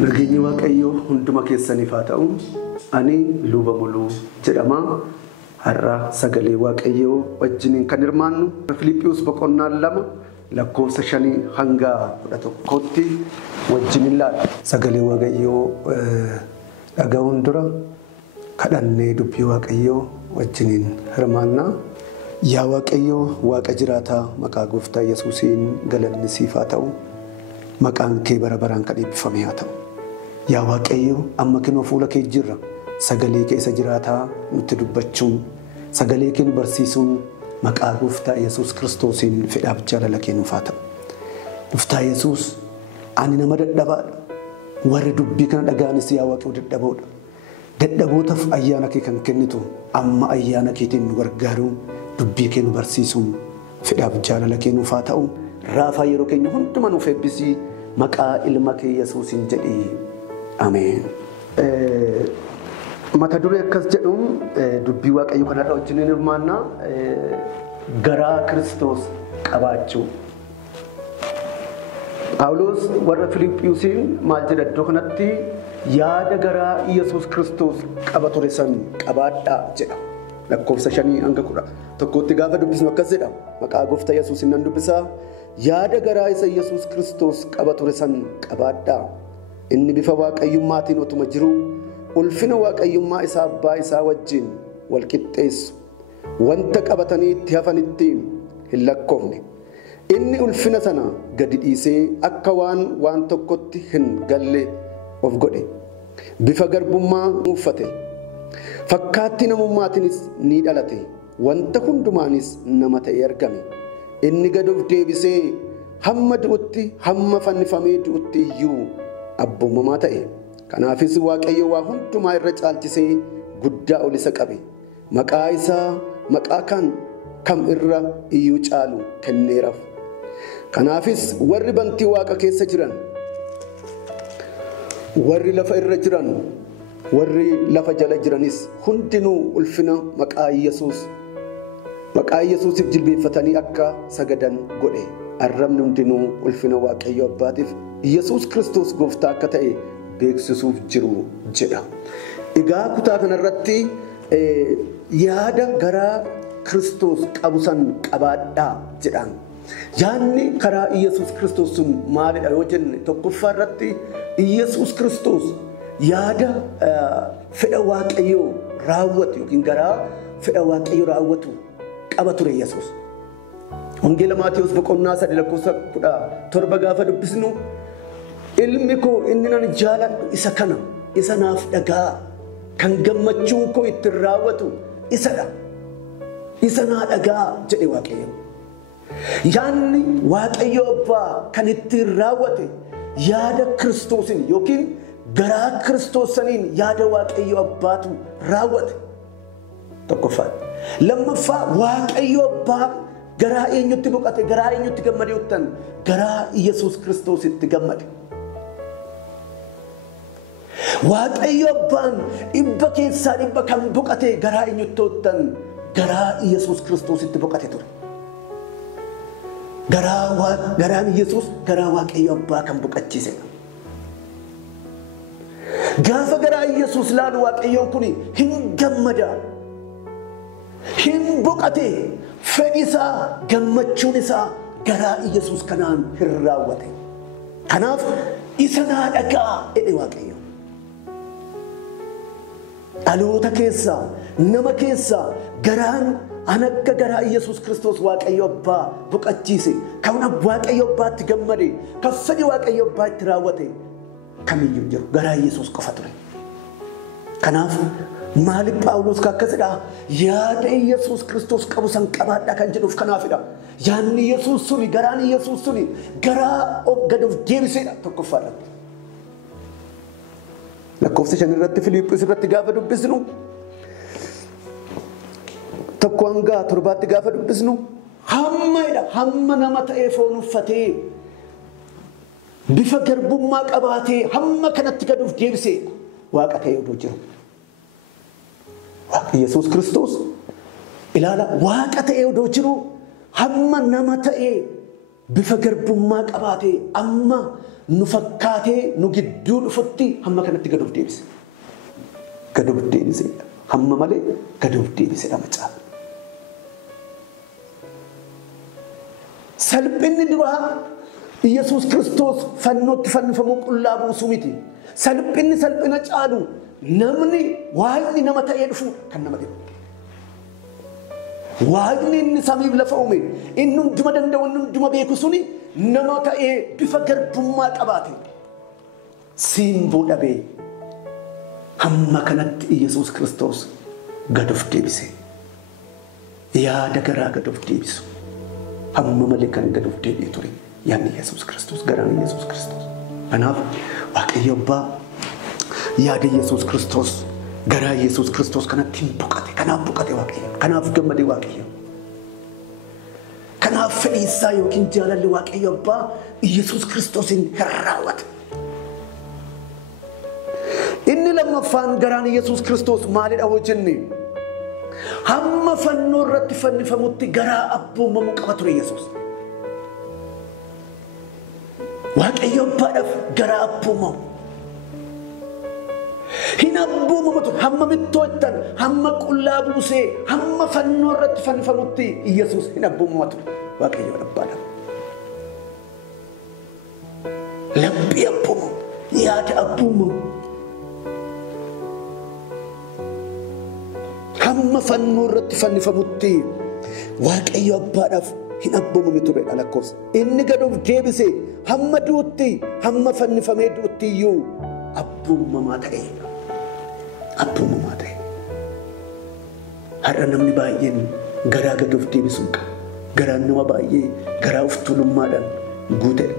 Nageenyi Waaqayyoo hunduma keessaniif haa ta'u. Ani luba muluu jedhama. Har'a sagalee Waaqayyoo wajjiniin kan hirmaannu Filiphiyuus boqonnaa 2 lakkoofsa 5 hanga 11tti wajjiniin laala. Sagalee Waaqayyoo dhaga'uun dura kadhannee dubbii Waaqayyoo wajjiniin hirmaanna. Yaa Waaqayyoo Waaqa jiraataa maqaa Gooftaa Yesuusiin galanni siif haa ta'u. Maqaan kee bara baraan kan eebbifame haa ta'u. Yaa Waaqayyo amma kenoo fuula kee jirra. Sagalee kee isa jiraataa nutti dubbachuun, sagalee kee nu barsiisuun maqaa Gooftaa Yesuus Kiristoosiin fedhaaf jaalala kee nuuf haa ta'u. Gooftaa Yesuus ani nama dadhabaadha. Warri dubbii kana dhaga'anis yaa Waaqayyo dadhaboodha. Dadhabootaaf ayyaana kee kan kennitu amma ayyaana keetiin nu gargaaruun dubbii kee nu barsiisuun fedhaaf jaalala kee nuuf haa ta'u. Raafaa yeroo keenya hunduma nuuf eebbisii maqaa ilma kee Yesuusiin jedhii. Ameen. Mata duree akkas jedhuun dubbii Waaqayyoo kanarra wajjiniin hirmaannaa garaa Kiristoos qabaachuu. Phaawulos warra Filiphiyuusiin maal jedha iddoo kanatti yaada garaa Yesuus Kiristoos qaba ture san qabaadhaa jedha. Lakkoofsa 5 hanga 11tti gaafa dubbisnu akkas jedha. Maqaa Gooftaa Yesuusiin nan dubbisaa. Yaada garaa isa Yesuus Kiristoos qaba ture san qabaadhaa. Inni bifa waaqayyummaatiin otuma jiru ulfina waaqayyummaa isaa abbaa isaa wajjin wal qixxeessu wanta qabatanii itti hafanitti hin lakkoofne. Inni ulfina sana gadi dhiisee akka waan tokkotti hin galle of godhe. Bifa garbummaa uffate. Fakkaattii namummaatiinis ni dhalate. Wanta hundumaanis nama ta'ee argame. Inni gad of deebisee hamma du'utti hamma fannifamee du'utti iyyuu abboomamaa ta'e. Kanaafis Waaqayyo waa hundumaa irra caalchisee guddaa ol isa qabe. Maqaa isaa maqaa kam irra iyyuu caalu kenneeraaf. Kanaafis warri bantii Waaqa keessa jiran, warri lafa irra jiran, warri lafa jala jiranis hundinuu ulfina maqaa Yesuusiif jilbeeffatanii akka sagadan godhe. Arrabni hundinuu ulfina Waaqayyo Abbaatiif Yesuus Kiristoos Gooftaa akka ta'e beeksisuuf jiru jedha. Egaa kutaa kanarratti yaada garaa Kiristoos qabu san qabaadhaa jedhaan. Yaadni karaa Yesuus Kiristoos sun maalidha yoo jenne tokkoffaa irratti Yesuus Kiristoos yaada fedha Waaqayyoo raawwatu yookiin garaa fedha Waaqayyoo raawwatu qaba ture Yesuus. Wangeela Maatiyos boqonnaa 3 lakkoofsa 17 gaafa dubbisnu ilmi koo inni nan jaaladhu isa kana, isa naaf dhagaa, kan gammachuun koo ittiin raawwatu isadha. Isa naa dhagaa jedhe Waaqayyo. Yaadni Waaqayyo Abbaa kan ittiin raawwate yaada Kiristoosiin yookiin garaa Kiristoosaniin yaada Waaqayyo Abbaatu raawwate. Tokkoffaa. Lammaffaa Waaqayyo Abbaa garaa eenyutti boqate, garaa eenyutti gammade uttan, garaa Yesuus Kiristoositti gammade. Waaqayyo Abbaan dhibba keessaa dhibba kan boqate garaa eenyutti uttan, garaa Yesuus Kiristoositti boqate ture. Garaan Yesuus garaa Waaqayyo Abbaa kan boqachiise. Gaafa garaa Yesuus laalu Waaqayyoon kun hin gammada, hin boqate. Fedhisaa gammachuun isaa garaa Yesuus kanaan hin raawwate. Kanaaf isa naa dhagaa jedhe Waaqayyo. Dhaloota keessaa nama keessaa garaan akka garaa Yesuus Kiristoos Waaqayyo Abbaa boqachiise, kan Waaqayyo Abbaatti gammade, kan fedhi Waaqayyo Abbaa itti raawwate kamiyyuu jiru garaa Yesuus qofa ture. Kanaaf maaliif Phaawulos akkasidha yaada Yesuus Kiristoos qabu san qabaadhaa kan jedhuuf kanaafidha. Yaadni Yesuus suni garaan Yesuus suni garaa gad of deebiseedha tokkoffaadhaatti. lakkoofsa 5 irratti Filiiphos irratti gaafa dubbisnu tokko hanga 7tti gaafa dubbisnu hamma nama ta'ee foon uffatee bifa garbummaa qabaatee hamma kanatti gad of deebisee waaqa ta'ee oduu jiru. Waaqa Yesuus Kiristoos ilaala waaqa ta'ee oduu jiru hamma nama ta'ee bifa garbummaa qabaatee amma nu fakkaatee nu gidduu dhufutti hamma kanatti gad of deebise. Gad of deebise hamma malee gad of deebise macaa. Salphinni duraa Yesuus Kiristoos fannootti fannifamuu qullaa buusuu miti. Salphinni salphina caalu namni waaqni nama ta'ee dhufu kan nama dhibu. Waaqni inni samiif lafa uume inni hunduma danda'u inni hunduma beeku suni nama ta'ee bifa garbummaa qabaate siimboo dhabee hamma kanatti Yesuus Kiristoos gad of deebise. Yaada garaa gad of deebisu hamma malee kan gad of deebi'e ture yaadni Yesuus Kiristoos garaan Yesuus Kiristoos. Kanaaf Waaqayyo Abbaa yaada Yesuus Kiristoos garaa Yesuus Kiristoos kanatti hin buqate. Kanaaf buqate Waaqayyo. Kanaaf gammade Waaqayyo. Kanaaf fedhii isaa yookiin jaalalli Waaqayyo Abbaa Yesuus Kiristoosin raawwate. Inni lammaffaan garaan Yesuus Kiristoos maalidha hojjenne? Hamma fannoo irratti fannifamutti garaa abboomamuu qaba ture Yesuus. Waaqayyo Abbaadhaaf garaa abboomamu. Hin abboomamu ture hamma mittoottan hamma qullaa buusee hamma fannoo irratti fannifamutti Yesuus hin abboomamu ture Waaqayyo Abbaadhaaf. Laphee abboomamu, yaada abboomamu. Hamma fannoo irratti fannifamutti Waaqayyo Abbaadhaaf hin abboomamu ture lakkoofsa. Inni gad of deebise hamma duutti hamma fannifamee duutti iyyuu abboomamaa ta'e. Abboomamaa ta'e. Har'a namni baay'een garaa gad of deebisuu qaba. Garaan nama baay'ee garaa of tuulummaadhaan guuteedha.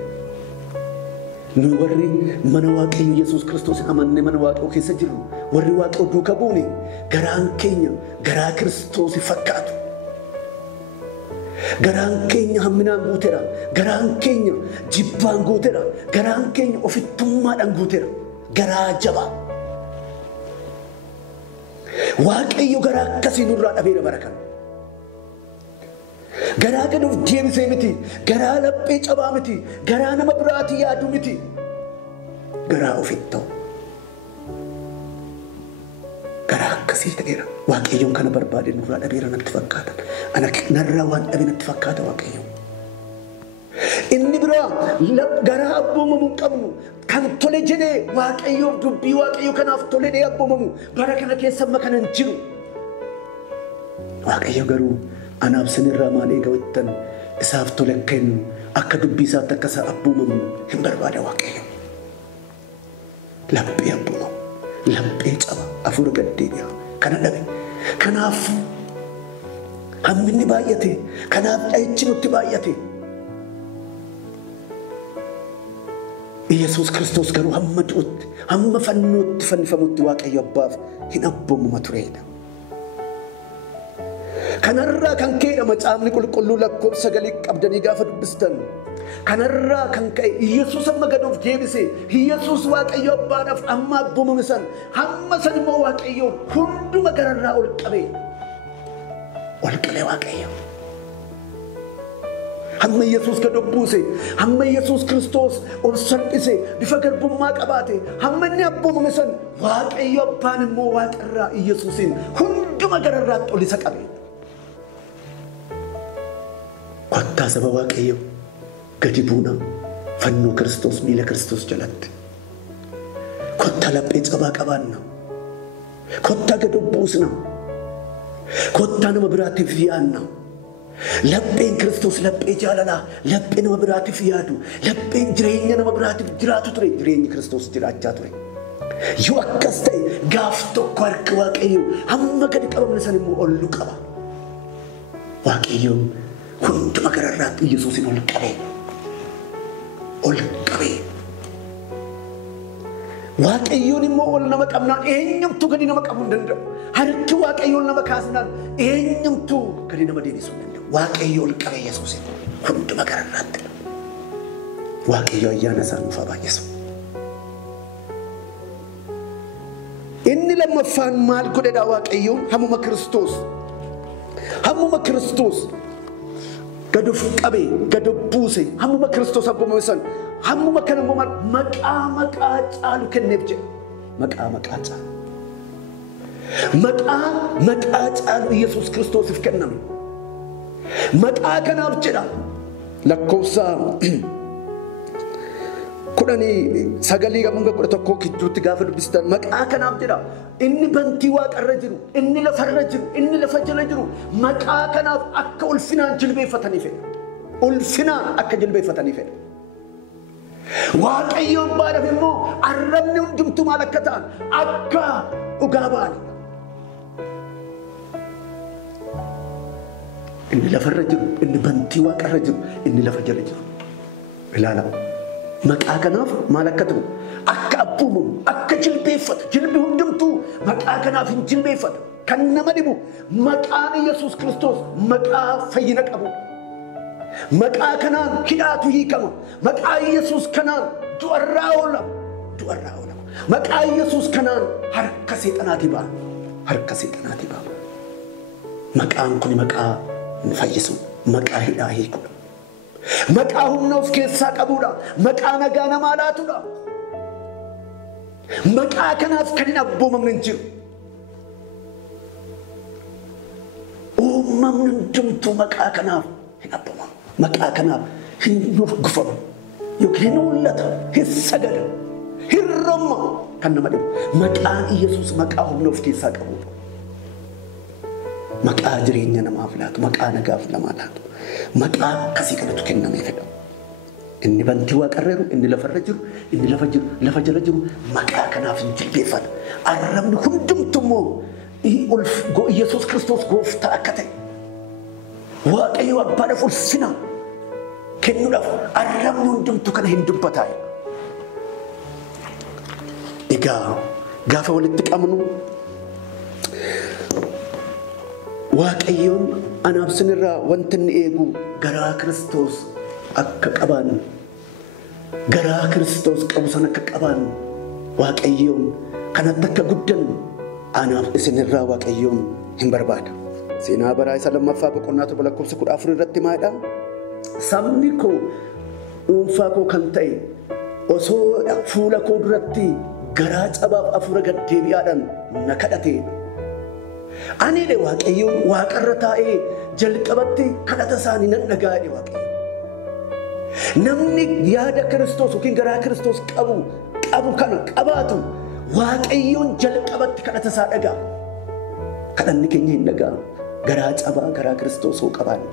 Nu warri mana Waaqayyo Yesuus Kiristoos amanne mana Waaqayyo keessa jirru warri Waaqayyo duuka buune garaan keenya garaa Kiristoos fakkaatu. Garaan keenya hamminaan guuteera. Garaan keenya jibbaan guuteera. Garaan keenya ofittummaadhaan guuteera. Garaa jabaa. Waaqayyo garaa akkasii nurraa dhabeera bara kana. Garaa gad of deebisee miti. Garaa laphee cabaa miti. Garaa nama biraati yaadu miti. Garaa ofittoo. Garaa akkasii ta'eera. Waaqayyoon kana barbaade nurraa dhabeera natti fakkaata. Ana narraa waan dhabe natti fakkaata Waaqayyo. Inni biraa garaa abboomamu qabnu kan tole jedhee Waaqayyoof dubbii Waaqayyo kanaaf tole jedhee abboomamu bara kana keessa amma kana hin jiru. Waaqayyo garuu anaaf sinirraa maal eegawattan isaaf tole kennu akka dubbii isaatti akka isaa abboomamu hin barbaada Waaqayyo. Laphee abboomamu, laphee caba, hafuura gad deebi'a kana dhabe. Kanaaf hamminni baay'ate, kanaaf dha'ichi nutti baay'ate. Yesuus Kiristoos garuu hamma du'utti, hamma fannootti fannifamutti Waaqayyo Abbaaf hin abboomama tureedha. Kanarraa kan ka'e macaafni qulqulluu lakkoofsa 9 qabdanii gaafa dubbistan. Kanarraa kan ka'e Yesuus amma gad of deebise. Yesuus Waaqayyo Abbaadhaaf amma abboomame san hamma san immoo Waaqayyo hunduma gararraa ol qabe. Ol qabe Waaqayyo. Hamma Yesuus gad of buuse, hamma Yesuus Kiristoos ol salphise, bifa garbummaa qabaate, hamma inni abboomame san Waaqayyo Abbaan immoo Waaqarraa Yesuusin hunduma gararraatti ol isa qabe. Kottaa saba Waaqayyo gadi buuna fannoo Kiristoos miila Kiristoos jalatti. Kottaa laphee cabaa qabaanna. Kottaa gad of buusna. Kottaa nama biraatiif yaadna. Lapheen Kiristoos laphee jaalalaa, laphee nama biraatiif yaadu, lapheen jireenya nama biraatiif jiraatu ture, jireenyi Kiristoos jiraachaa ture. Yoo akkas ta'e gaaf tokko harka Waaqayyo hamma gadi qabamne san immoo ol qaba. Waaqayyo hunduma gararraatti Yesuusin ol qabe. Ol qabe. waaqayyoon immoo ol nama qabnaan eenyumtuu gadi nama qabuu hin danda'u. Harki waaqayyoon nama kaasnaan eenyumtuu gadi nama deebisuu hin danda'u. Waaqayyo ol qabee Yesuusin hunduma gararraatti. Waaqayyo ayyaana isaa nuuf haa baay'isu. Inni lammaffaan maal godhedha waaqayyoon? Hammuma Kiristoos gad of qabee gad of buuse hammuma Kiristoos abboomame san hammuma kana immoo maqaa caalu kenneef jedha. Maqaa caalu. Maqaa caalu Yesuus Kiristoosiif kenname. Maqaa kanaaf jedha lakkoofsa 19 gidduutti gaafa dubbistan maqaa kanaaf jedha inni bantii waaqarra jiru inni lafarra jiru inni lafa jala jiru maqaa kanaaf akka ulfinaan jilbeeffatanii fedha. Ulfinaan akka jilbeeffatanii fedha. Waaqayyoon baadhaaf immoo arrabni hundumtuu maal akka ta'an akka dhugaa ba'anidha. Inni lafarra jiru inni bantii waaqarra jiru inni lafa jala jiru. Ilaala. Maqaa kanaaf maal akka ta'u akka abboomamu akka jilbeeffatu jilbi hundumtuu maqaa kanaaf hin jilbeeffata. Kan nama dhibu maqaan Yesuus Kiristoos maqaa fayyina qabudha. Maqaa kanaan hidhaatu hiikama. Maqaa Yesuus kanaan du'arraa oolama. Maqaa Yesuus kanaan harka seexanaatii ba'a. Maqaan kun maqaa fayyisu maqaa hidhaa hiikudha. Maqaa humna of keessaa qabudha. Maqaa nagaa namaa laatudha. Maqaa kanaaf kan hin abboomamne hin jiru. Uumamni hundumtuu maqaa kanaaf hin abboomamu. Maqaa kanaaf hin guffamu yookiin hin mul'ata, hin sagada, hin romma kan nama dhibu. Maqaan Yesuus maqaa humna of keessaa qabudha. Maqaa jireenya namaaf laatu, maqaa nagaaf namaa laatu. Maqaa akkasii kanatu kennamee fedha. Inni bantii waaqarra jiru, inni lafarra jiru, inni lafa jala jiru maqaa kanaaf hin jilbeeffata. Arrabni hundumtuu immoo Yesuus Kiristoos gooftaa akka ta'e waaqayyo abbaadhaaf ulfina kennuudhaaf arrabni hundumtuu kana hin dubbataa. Egaa gaafa walitti qabnu waaqayyoon anaaf sinirraa wanti inni eegu garaa Kiristoos akka qabaannu garaa Kiristoos qabu san akka qabaannu waaqayyoon kanatti akka guddannu anaaf isinirraa waaqayyoon hin barbaada. Seenaa baraa isa lammaffaa boqonnaa 14 irratti maadha? Sabni koo dhuunfaa koo kan ta'e osoo fuula koo duratti garaa cabaaf hafuura gaddeebi'aadhaan na kadhate. Ani de waaqayyoon waaqarra taa'ee jalqabatti kadhata isaanii nan dhaga'e waaqayyo. Namni yaada Kiristoos yookiin garaa Kiristoos qabu kana qabaatu waaqayyoon jalqabatti kadhata isaa dhaga'a. Kadhanni keenya hin dhaga'amu. Garaa cabaa garaa Kiristoos hoo qabaanne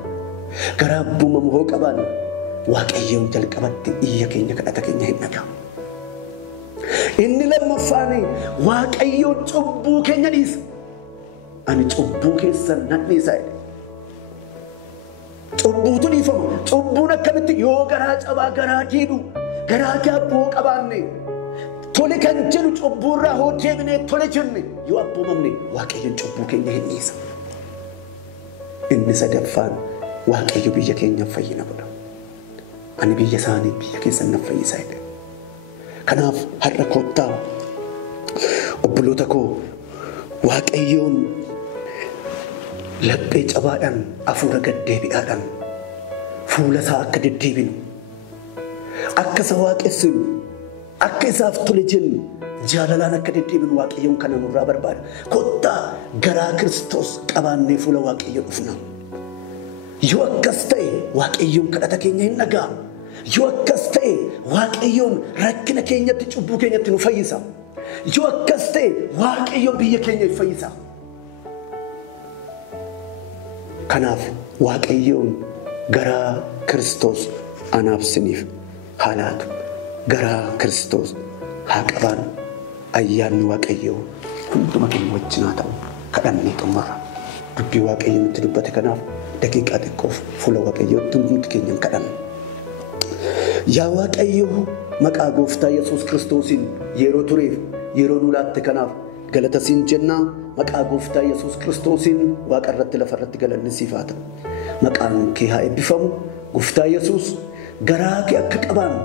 garaa abbuumamu hoo qabaanne waaqayyoon jalqabatti iyya keenya kadhata keenya hin dhaga'amu. Inni lammaffaan waaqayyoon cubbuu keenya dhiisa. Ani cubbuu keessan nan dhiisa. Cubbuutu dhiifama. Cubbuun akkamitti yoo garaa cabaa garaa diidu garaa gaabbuu hoo qabaanne tole kan jedhu cubbuurraa hoo deebinee tole jenne yoo abboomamne waaqayyoon cubbuu keenya hin dhiisa. Inni sadaffaan waaqayyo biyya keenyaaf fayyina godha. Ani biyya isaanii biyya keessan nan fayyisa jedhe. Kanaaf har'a kottaa obboloota koo waaqayyoon laphee cabaadhaan hafuura gaddeebi'aadhaan fuula isaa akka deddeebinu akka isa waaqessinu akka isaaf tole jennu jaalalaan akka deddeebinu waaqayyoon kana nurraa barbaada. Kottaa garaa Kiristoos qabaannee fuula waaqayyoo dhufna. Yoo akkas ta'e waaqayyoon kadhata keenya hin dhaga'a. Yoo akkas ta'e waaqayyoon rakkina keenyatti cubbuu keenyatti nu fayyisa. Yoo akkas ta'e waaqayyoon biyya keenya fayyisa. Kanaaf waaqayyoon garaa Kiristoos anaaf siniif haa laatu. Garaa Kiristoos haa qabaannu. Ayyaanni waaqayyoo hunduma keenya wajjin haa ta'u. Kadhannee xumurra. Dubbii waaqayyoo nutti dubbate kanaaf daqiiqaa xiqqoof fuula waaqayyootti hundi keenya kadhanna. Yaa waaqayyoo maqaa gooftaa Yesuus Kiristoosiin yeroo tureef yeroo nu laatte kanaaf galata siin jenna. Maqaa gooftaa Yesuus Kiristoosiin waaqa irratti lafa irratti galanni siif haa ta'u. Maqaan kee haa eebbifamu. Gooftaa Yesuus garaa kee akka qabaannu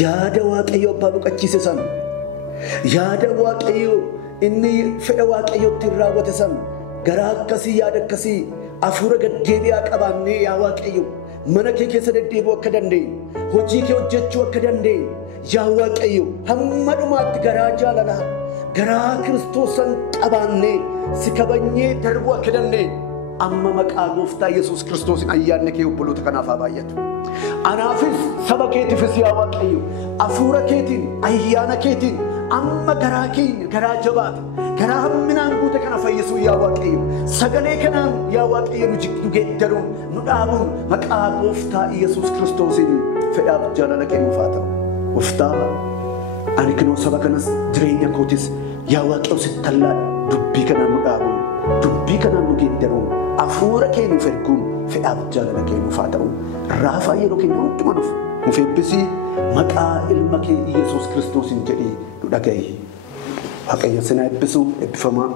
yaada Waaqayyo abbaa boqachiise sana, yaada Waaqayyo inni fedha Waaqayyootti raawwate sana garaa akkasii yaada akkasii hafuura gaddeebi'aa qabaannee yaa Waaqayyo mana kee keessa deddeebi'uu akka dandeenyu, hojii kee hojjechuu akka dandeenyu yaa Waaqayyo hamma dhumaatti garaa jaalalaa garaa Kiristoosan qabaannee si kabajnee darbuu akka dandeenyu amma maqaa gooftaa Yesuus Kiristoosin ayyaanni kee obboloota kanaaf haa baay'atu. Anaafis saba keetiifis yaa Waaqayyo hafuura keetiin ayyaana keetiin amma garaa keenya garaa jabaata garaa hamminaan guute kana fayyisuu yaa Waaqayyo sagalee kanaan yaa Waaqayyo nu geeddaruun nu dhaabuun maqaa gooftaa Yesuus Kiristoosin fedhaaf jaalala kennuuf haa ta'u. Gooftaa ani kunoo saba kanas jireenya kootis yaa Waaqayyo sittallaa dubbii kanaan nu dhaabuun dubbii kanaan nu geeddaruun hafuura kee nuuf erguun fedhaaf jaalala kennuuf haa ta'u. Raafaa yeroo keenya hunduma nuuf eebbisii maqaa ilma kee Yesuus Kiristoosin jedhee nu dhaga'i. Waaqayyo sinaa eebbisu eebbifamaa.